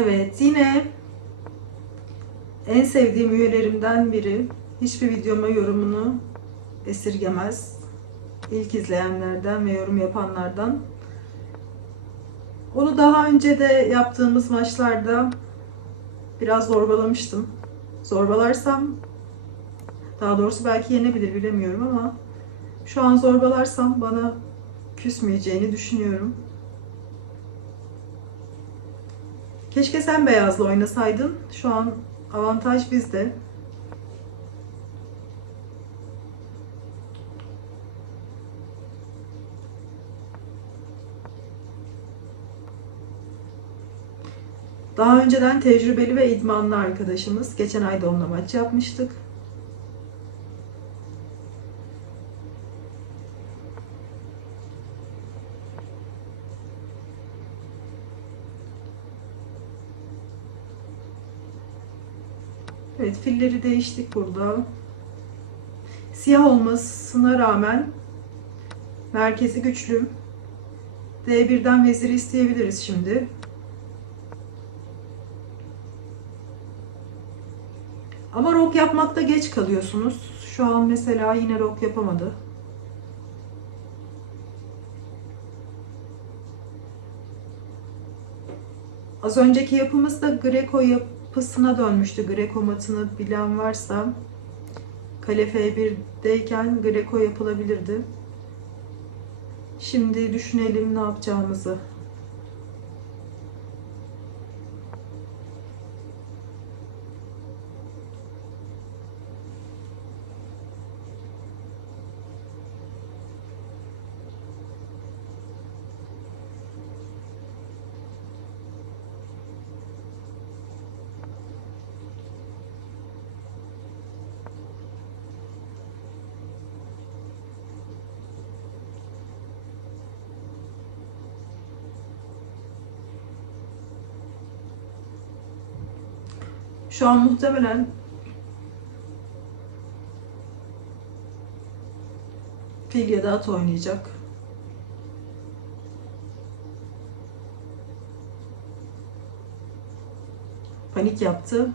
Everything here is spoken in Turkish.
Evet yine en sevdiğim üyelerimden biri. Hiçbir videoma yorumunu esirgemez. İlk izleyenlerden ve yorum yapanlardan. Onu daha önce de yaptığımız maçlarda biraz zorbalamıştım. Zorbalarsam daha doğrusu belki yenebilir bilemiyorum ama şu an zorbalarsam bana küsmeyeceğini düşünüyorum. Keşke sen beyazla oynasaydın. Şu an avantaj bizde. Daha önceden tecrübeli ve idmanlı arkadaşımız. Geçen ay da onunla maç yapmıştık. Evet filleri değiştik burada. Siyah olmasına rağmen merkezi güçlü. D1'den veziri isteyebiliriz şimdi. Ama rok yapmakta geç kalıyorsunuz. Şu an mesela yine rok yapamadı. Az önceki yapımız da Greco yapısına dönmüştü. Greco matını bilen varsa kale F1'deyken Greco yapılabilirdi. Şimdi düşünelim ne yapacağımızı. Şu an muhtemelen fil ya da at oynayacak. Panik yaptı.